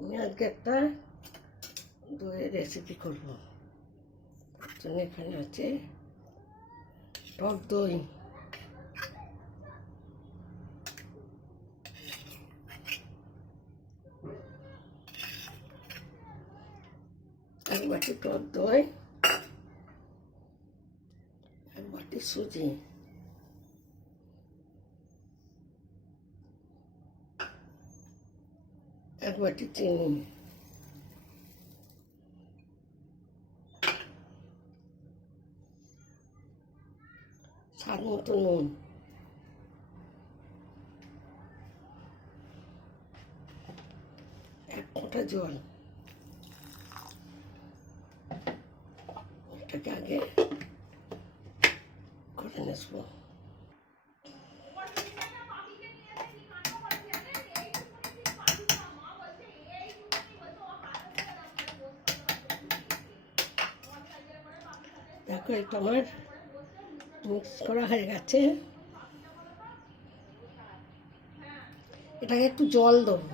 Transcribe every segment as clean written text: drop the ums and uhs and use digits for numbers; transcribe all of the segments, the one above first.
আমি আজকে একটা দইয়ের রেসিপি করব। তার জন্য এখানে আছে টক দই, এক বাটি টক দই, এক বাটি সুজি, এক বাটি চিনি, স্বাদ মতো নুন, এক ফোঁটা জল। এটাকে আগে করে নেব। দেখো এটা আমার মিক্স করা হয়ে গেছে। এটাকে একটু জল দেবো।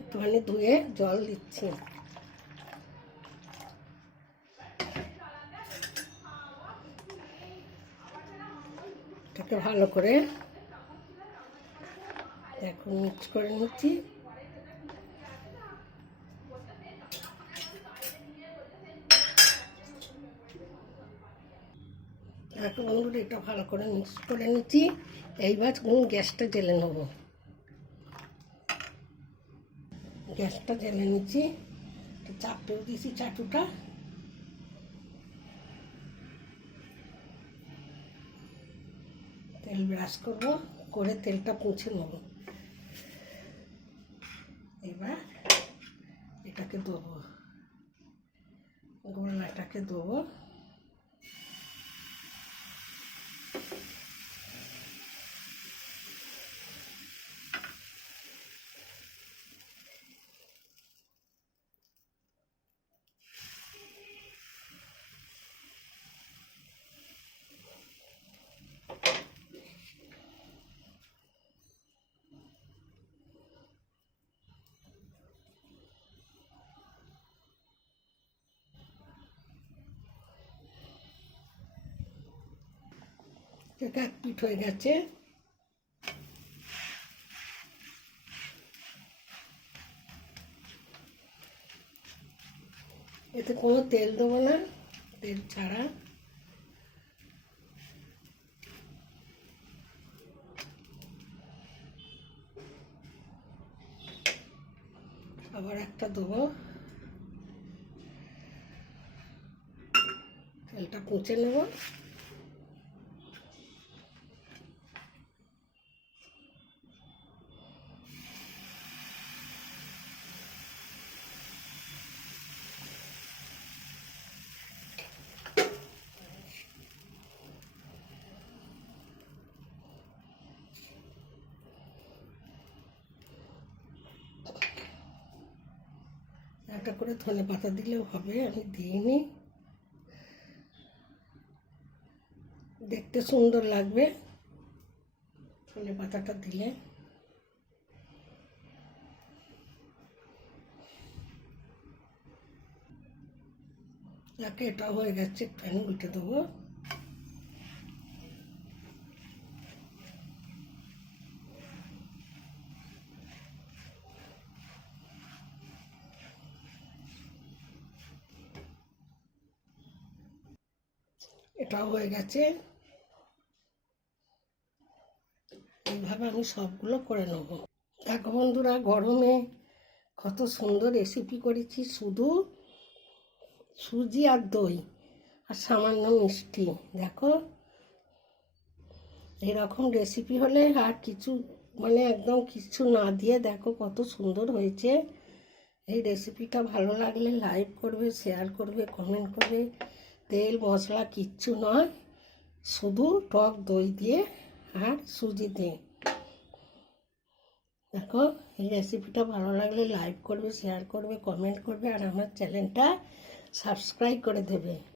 একটুখানি ধুয়ে জল দিচ্ছি। এটাকে ভালো করে দেখো মিক্স করে নিচ্ছি। দেখো বন্ধুরা, এটা ভালো করে মিক্স করে নিচ্ছি। এইবার গ্যাসটা জ্বেলে নেব। গ্যাসটা জ্বেলে নিচ্ছি। চাপতেও দিয়েছি চাটুটা। তেল ব্রাশ করব, করে তেলটা মুছে নেব। এবার এটাকে দেবো, গোলাটাকে দেবো। এটা এক পিঠ হয়ে গেছে। এতে কোনো তেল দেবো না, তেল ছাড়া। আবার একটা দেবো। তেলটা মুছে নেব। একটা করে ধনে পাতা দিলেও হবে, আমি দিইনি। দেখতে সুন্দর লাগবে ধনে পাতাটা দিলে। এটা হয়ে গেছে, একটু উল্টে দেবো। এটাও হয়ে গেছে। এইভাবে আমি সবগুলো করে নেব। দেখো বন্ধুরা, গরমে কত সুন্দর রেসিপি করেছি। শুধু সুজি আর দই আর সামান্য মিষ্টি। দেখো এরকম রেসিপি হলে আর কিছু একদম কিছু না দিয়ে দেখো কত সুন্দর হয়েছে। এই রেসিপিটা ভালো লাগলে লাইক করবে, শেয়ার করবে, কমেন্ট করবে। তেল মশলা কিচ্ছু নয়, শুধু টক দই দিয়ে আর সুজি দিয়ে। দেখো এই রেসিপিটা ভালো লাগলে লাইক করবে, শেয়ার করবে, কমেন্ট করবে, আর আমার চ্যানেলটা সাবস্ক্রাইব করে দেবে।